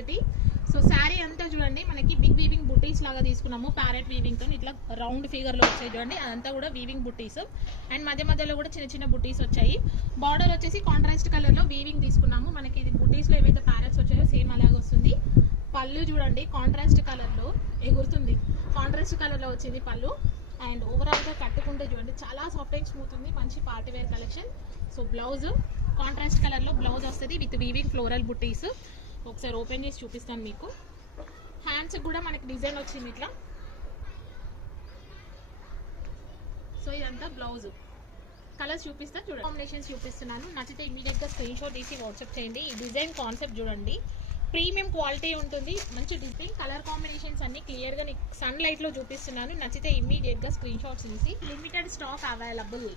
Quality. So sari అంతా చూడండి మనకి బిగ్ వీవింగ్ బుటీస్ లాగా తీసుకున్నాము, ప్యారెట్ వీవింగ్ తో ఇట్లా రౌండ్ ఫిగర్ లో వచ్చాయి చూడండి, అదంతా కూడా వీవింగ్ బుటీస్ అండ్ మధ్య మధ్యలో కూడా చిన్న చిన్న బుటీస్ వచ్చాయి. బార్డర్ వచ్చేసి కాంట్రాస్ట్ కలర్ లో వీవింగ్ తీసుకున్నాము, మనకి ఇది బుటీస్ లో ఏవైతే ప్యారెట్స్ వచ్చాయో సేమ్ అలాగే వస్తుంది. పళ్ళు చూడండి కాంట్రాస్ట్ కలర్ లో ఎగురుతుంది, కాంట్రాస్ట్ కలర్ లో వచ్చింది పళ్ళు. అండ్ ఓవరాల్ గా కట్టుకుంటే చూడండి చాలా సాఫ్ట్ అండ్ స్మూత్ ఉంది, మంచి party wear collection. So blouse contrast colour లో బ్లౌజ్ వస్తుంది విత్ వీవింగ్ ఫ్లోరల్ బుటీస్. ఒకసారి ఓపెన్ చేసి చూపిస్తాను మీకు. హ్యాండ్స్ కూడా మనకి డిజైన్ వచ్చింది ఇట్లా. సో ఇదంతా బ్లౌజ్. కలర్స్ చూపిస్తా చూడండి, కాంబినేషన్స్ చూపిస్తున్నాను. నచ్చితే ఇమీడియట్ గా స్క్రీన్ షాట్ తీసి వాట్సాప్ చేయండి. ఈ డిజైన్ కాన్సెప్ట్ చూడండి, ప్రీమియం క్వాలిటీ ఉంటుంది, మంచి డిజైన్. కలర్ కాంబినేషన్స్ అన్ని క్లియర్ గా సన్ లైట్ లో చూపిస్తున్నాను. నచ్చితే ఇమీడియట్ గా స్క్రీన్ షాట్స్ తీసి. లిమిటెడ్ స్టాక్ అవైలబుల్,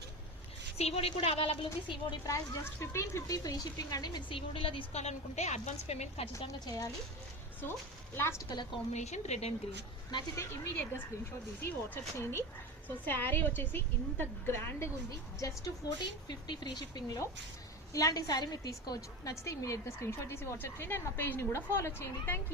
సిఓడి కూడా అవైలబుల్ ఉంది. COD price just 1550 free shipping అండి. మీరు సిఓడిలో తీసుకోవాలనుకుంటే అడ్వాన్స్ పేమెంట్ ఖచ్చితంగా చేయాలి. So last colour combination red and green. నచ్చితే ఇమీడియట్గా స్క్రీన్ షాట్ తీసి వాట్సాప్ చేయండి. సో శారీ వచ్చేసి ఇంత గ్రాండ్గా ఉంది, జస్ట్ 1450 ఫ్రీ షిప్పింగ్లో ఇలాంటి శారీ మీరు తీసుకోవచ్చు. నచ్చితే ఇమీడియట్గా స్క్రీన్ షాట్ తీసి వాట్సాప్ చేయండి అండ్ మా పేజ్ని కూడా ఫాలో చేయండి. Thank you.